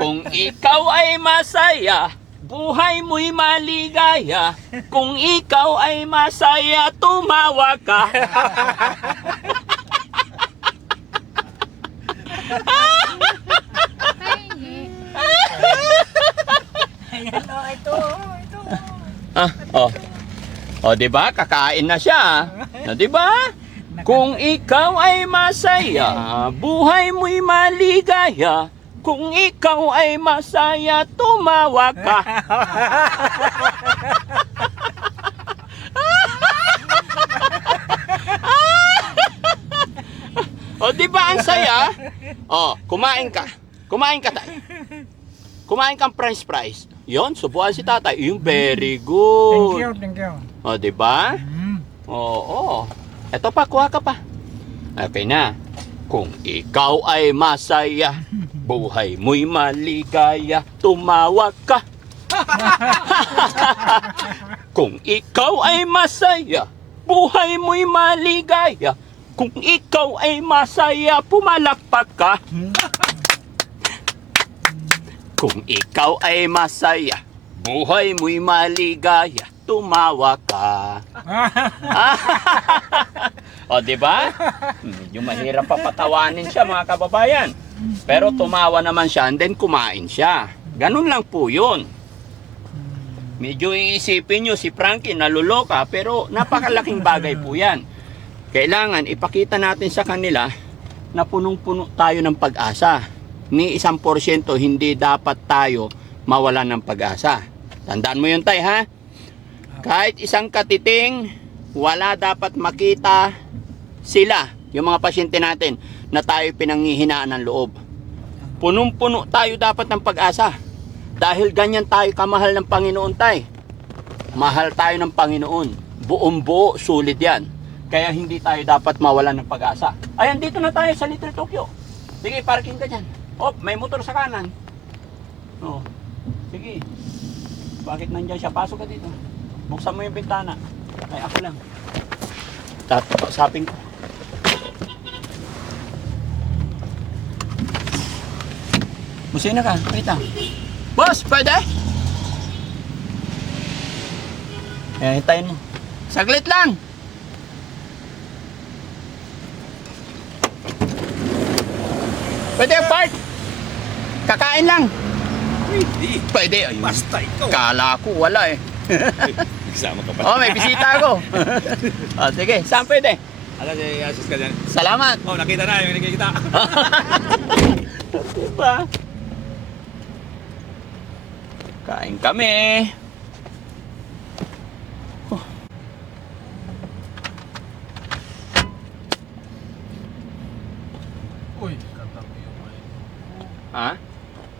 Kung ikaw ay masaya, buhay mo'y maligaya. Kung ikaw ay masaya, tumawa ka. Ay, hindi. Ayan o, ito. Di ba? Kakain na siya. Di ba? Kung ikaw ay masaya, buhay mo'y maligaya. Kung ikaw ay masaya, tumawa ka. Di ba ang saya? Kumain ka. Kumain ka tayo. Kumain kang french fries. Yon, subuhan si tatay. Yung very good. Thank you. Di ba? Oo. Eto pa, kuha ka pa. Okay na. Kung ikaw ay masaya, buhay mo'y maligaya, tumawa ka. Kung ikaw ay masaya, buhay mo'y maligaya. Kung ikaw ay masaya, pumalakpak ka. Kung ikaw ay masaya, buhay mo'y maligaya, tumawa ka. Di ba? Medyo mahirap papatawanin siya, mga kababayan. Pero tumawa naman siya and then kumain siya. Ganun lang po yun. Medyo iisipin nyo si Frankie naluloka, pero napakalaking bagay po yan. Kailangan ipakita natin sa kanila na punong-puno tayo ng pag-asa. Ni 1% hindi dapat tayo mawalan ng pag-asa. Tandaan mo yun, tay, ha? Kahit isang katiting, wala dapat makita sila, yung mga pasyente natin, na tayo pinanghihinaan ng loob. Punong-puno tayo dapat ng pag-asa. Dahil ganyan tayo kamahal ng Panginoon, tay. Mahal tayo ng Panginoon. Buong-buo, sulit yan. Kaya hindi tayo dapat mawalan ng pag-asa. Ayan, dito na tayo sa Little Tokyo. Sige, parking ka dyan. May motor sa kanan. Sige. Bakit nandiyan siya? Pasok ka dito. Buksan mo yung bintana. Ay, ako lang. Tapos ko. Busina ka. Wait lang. Boss, pwede? Ayan, hintayin mo. Saglit lang. Pwede park. Kakain lang. Pwede. Ayun. Basta ikaw. Kala ko wala eh. Isama ka pa. May bisita ako. Sige, saan pwede? Alam niya, i-assist ka dyan. Salamat. Nakita na, yung nakikita. Diba? Kain kami. Uy, katabi yung mic. Ha?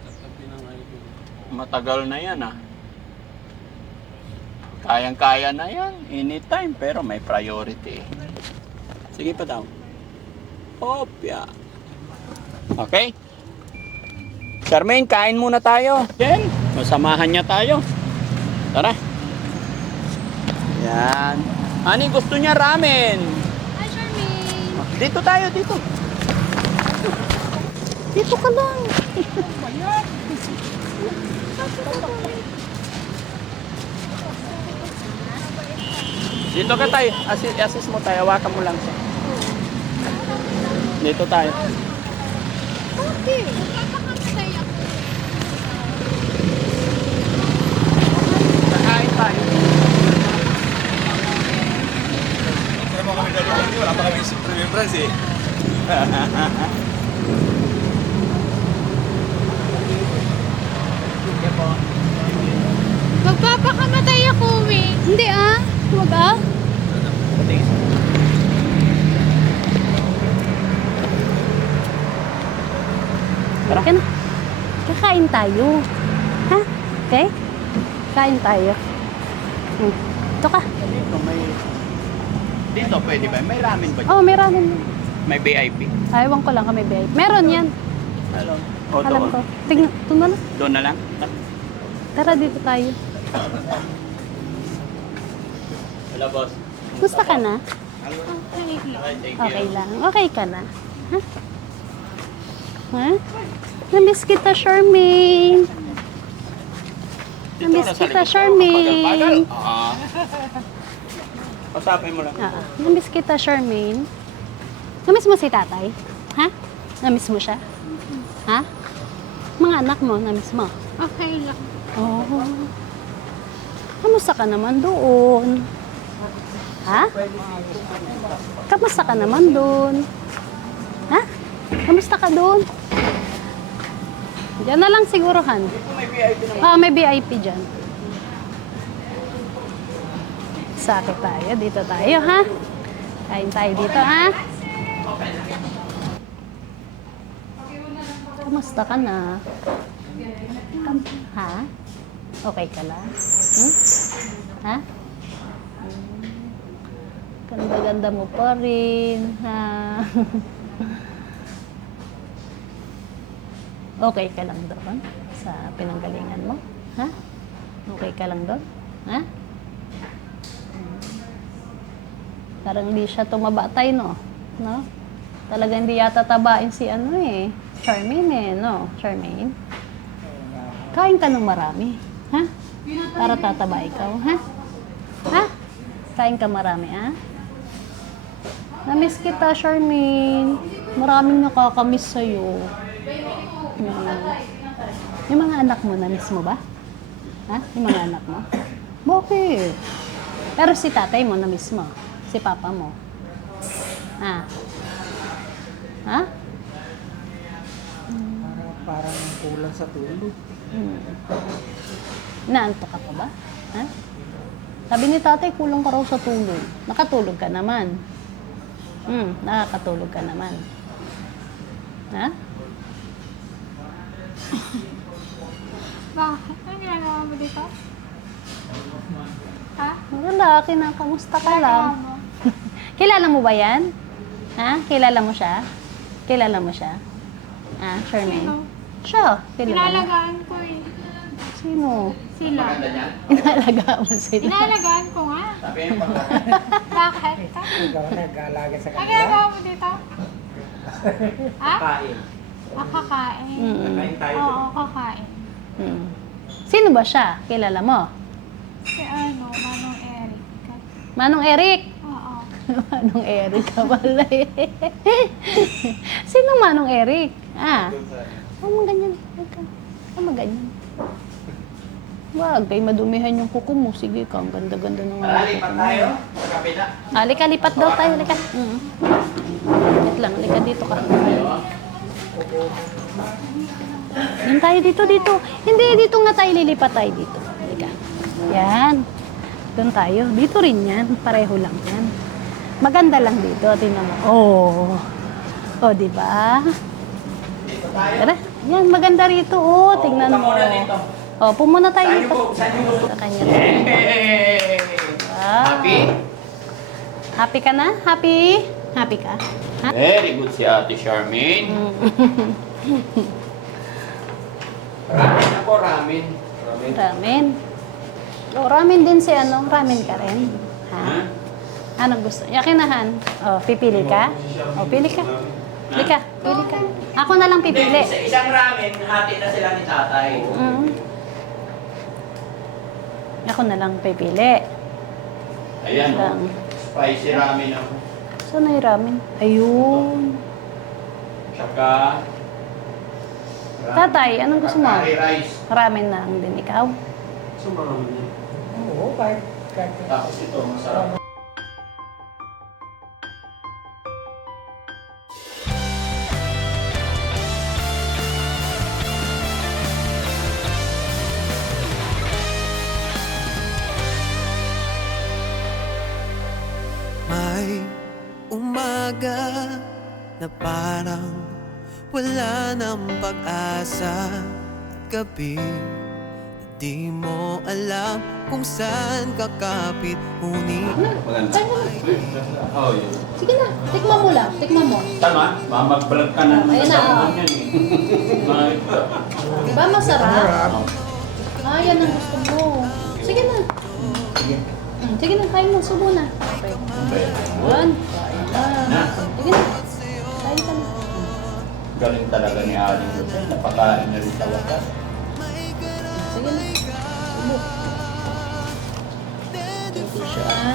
Katabi ng mic. Matagal na yan Kayang-kaya na yan. Anytime. Pero may priority. Sige pa daw. Opya. Okay? Charmaine, kain muna tayo. Jen, masamahan niya tayo. Tara. Yan. Ani, gusto niya ramen. Hi, Charmaine. Dito tayo, dito. Dito ka lang. Dito ka tayo. Assist mo tayo. Hawakan mo lang siya. Dito tayo. Okay. Magpapakamatay ako. Kakain tayo. Pero kami dati, wala pa kami remembrance eh. Magpapakamatay ako, eh. Hindi ah. Huwag ah. Tara. Ka na. Kakain tayo. Ha? Okay? Kain tayo. Ito ka. Dito may... Dito pwede ba? May ramen ba? Oh, may ramen. May VIP. Ewan ko lang kami, babe. Meron yan. Alam. O, Alam doon. ko. Tingnan, ito na lang. Doon na lang. Tara, dito tayo. Hello, boss. Gusto ka na? Okay lang. Thank Okay lang. Okay ka na? Ha? Ha? Namiss kita, Charmaine. Namiss kita, Charmaine. Pasapin mo lang. Namiss kita, Charmaine. Namiss mo si tatay? Ha? Namiss mo siya? Ha? Mga anak mo, namiss mo? Okay lang. Oo. Kamusta ka naman doon? Ha? Kamusta ka naman doon? Ha? Kamusta ka doon? Diyan na lang siguruhan. May VIP naman. May VIP dyan. Sakit tayo. Dito tayo, ha? Kain tayo dito, ha? Kamusta ka na? Ha? Okay ka lang? Ha? Ganda-ganda mo pa rin, ha? Okay ka lang doon? Sa pinanggalingan mo? Ha? Okay ka lang doon? Ha? Parang hindi siya tumabatay, no? No? Talaga hindi yata tabain si ano eh. Charmaine eh, no? Charmaine? Kain ka ng marami. Ha? Para tataba ikaw, ha? Ha? Kain ka marami, ha? Namiss kita, Charmaine. Maraming nakakamiss sa'yo. Yung mga anak mo, namiss mo ba? Ha? Yung mga anak mo? Bakit? Pero si tatay mo, namiss mo. Si papa mo. Ha? Ha? Parang kulang sa tulog. Naantok ka pa ba? Ha? Sabi ni tatay, kulang ka raw sa tulog. Nakatulog ka naman. Nakakatulog ka naman. Ha? Bakit? Ano ginagawa mo dito? Ha? Wala, kinakamusta ka Ginagawa lang. mo? Kilala mo ba yan? Ha? Kilala mo siya? Kilala mo siya? Ah, Charmaine? Sino? Siya, kilala mo. Inalagaan ko eh. Sino? Sila. Maganda niya. Inalagaan mo sila. Inalagaan ko nga. Sabi niyo pag... Bakit? Ikaw nag-aalaga sa Ano kanila. ginagawa mo dito? Ha? Kain. Kakain. Kain tayo. Oo, kakain. Sino ba siya? Kilala mo? Si ano, Manong Eric. Manong Eric? Oo. Manong Eric ka pala eh. Sino Manong Eric? Huwag mo ganyan. Huwag mo ganyan. Wag, kay madumihan yung kuko mo. Sige ka, ang ganda-ganda ng mga Lipat tayo sa kapila. Halika, lipat daw tayo. Halika. Wait lang, halika dito ka. Yan tayo dito. Hindi, dito nga tayo lilipat tayo dito. Halika. Yan. Doon tayo. Dito rin yan. Pareho lang yan. Maganda lang dito. Tingnan mo. Oh, di ba? Tara. Yan, maganda rito. Oh, tingnan mo. Pumuna tayo dito. Sa kanya. Hey! Wow. Happy? Happy ka na? Happy? Happy ka? Ha? Very good si Ate Charmaine. Ramen ako, ramen. Ramen. Ramen din si ano? Ramen ka rin? Ha? Anong gusto? Yakinahan. Pipili ka? Pili ka. Pili ka. Ako na lang pipili. Sa isang ramen, hati na sila ni tatay. Ako na lang pipili. Ayan, Lang. spicy ramen ako. Saan na yung ramen? Ayun. Tsaka... Tatay, anong gusto mo? Curry rice. Ramen na lang din ikaw. Oo, kahit Tapos ito, masarap. May umaga na parang wala ng pag-asa at gabi na di mo alam kung saan kakapit ngunit Maganda. Oh, yun. Sige na, tikman mo lang. Tikman mo. Tama, mamag-vlog ka na. Ayun na, oh. Yan eh. Makita. Diba masarap? Ah, yan ang gusto mo. Sige na. Sige na, kain mo. Subo na. Okay. Yan. Kain na. Sige na. Kain ka na. Galing talaga ni Aling Rosel. Napakain na rin talaga. Sige na. Subo. Ito siya.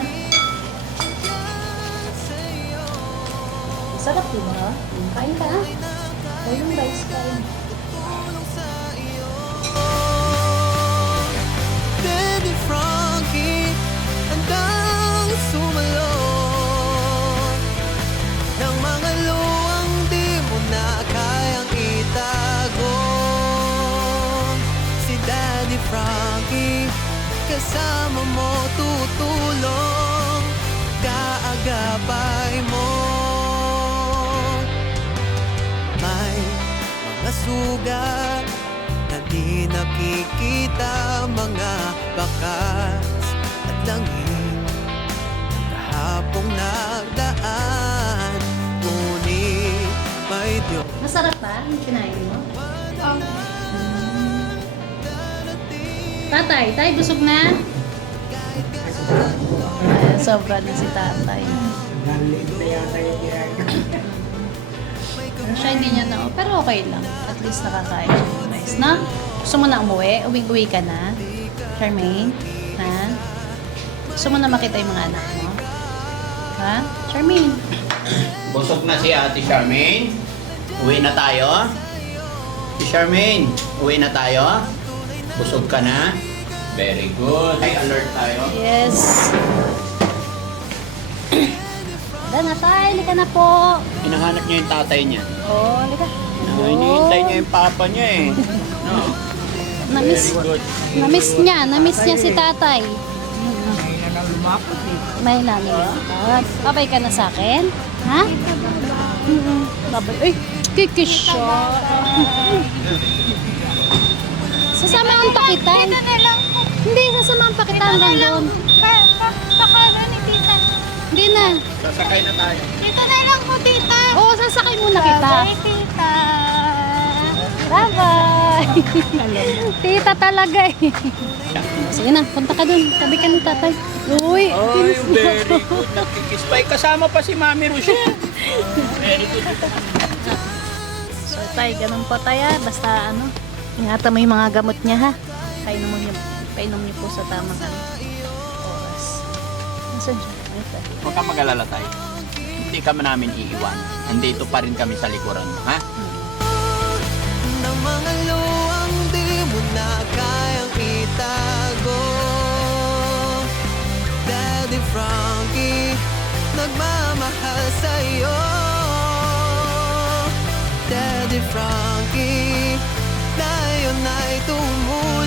Masarap diba? Kain ka ah. Kain yung rice. Kain. Daddy Frankie handang sumalot ng mga luwang di mo na kayang itago. Si Daddy Frankie kasama mo tutulong, kaagapay mo. May mga sugat na di nakikita, mga bakas at langit ng kahapong nagdaan, ngunit may Diyos. Masarap ba? Yung kinain mo? Ang Tatay, tay, busog na? Sobra na si tatay. nalit na yata yung ginagawa. Siya hindi niya na, pero okay lang. At least nakakain siya ng rice. Na? Gusto mo na umuwi? Uwi ka na? Charmaine? Ha? Gusto mo na makita yung mga anak mo? Ha? Charmaine? Busog na si Ate Charmaine. Uwi na tayo. Si Charmaine, uwi na tayo. Busog ka na. Very good. Ay, alert tayo. Yes. Tara na tay, lika na po. Hinahanap niya yung tatay niya. Oh, lika. Hinihintay niya yung papa niya eh. No. Namiss, Very good. namiss niya si tatay. May na nang lumapot eh. May nalilipad. Babay ka na sa akin? Ha? Babay. Ay, kikis siya. Sasamahan pa kita. Dito na lang po. Hindi, sasamahan pa kita hanggang doon. Pakala ni tita. Hindi na. Sasakay na tayo. Dito na lang po, tita. Oo, sasakay muna kita. Bye, tita. Bye-bye. Tita talaga eh. Sige na, punta ka dun. Tabi ka ni tatay. Uy, Ay, very good. Nakikispay. Kasama pa si Mami Rochelle. Very good. so tay, ganun po tayo. Basta ano, ingatan mo yung mga gamot niya ha. Painom niyo po sa tamang oras. Nasaan siya? Ay, tay. Huwag kang mag-alala tayo. Hindi ka namin iiwan. Nandito pa rin kami sa likuran mo, ha? Ng mga luwang di mo na kayang itago. Daddy Frankie nagmamahal sa'yo. Daddy Frankie tayo na'y tumulong.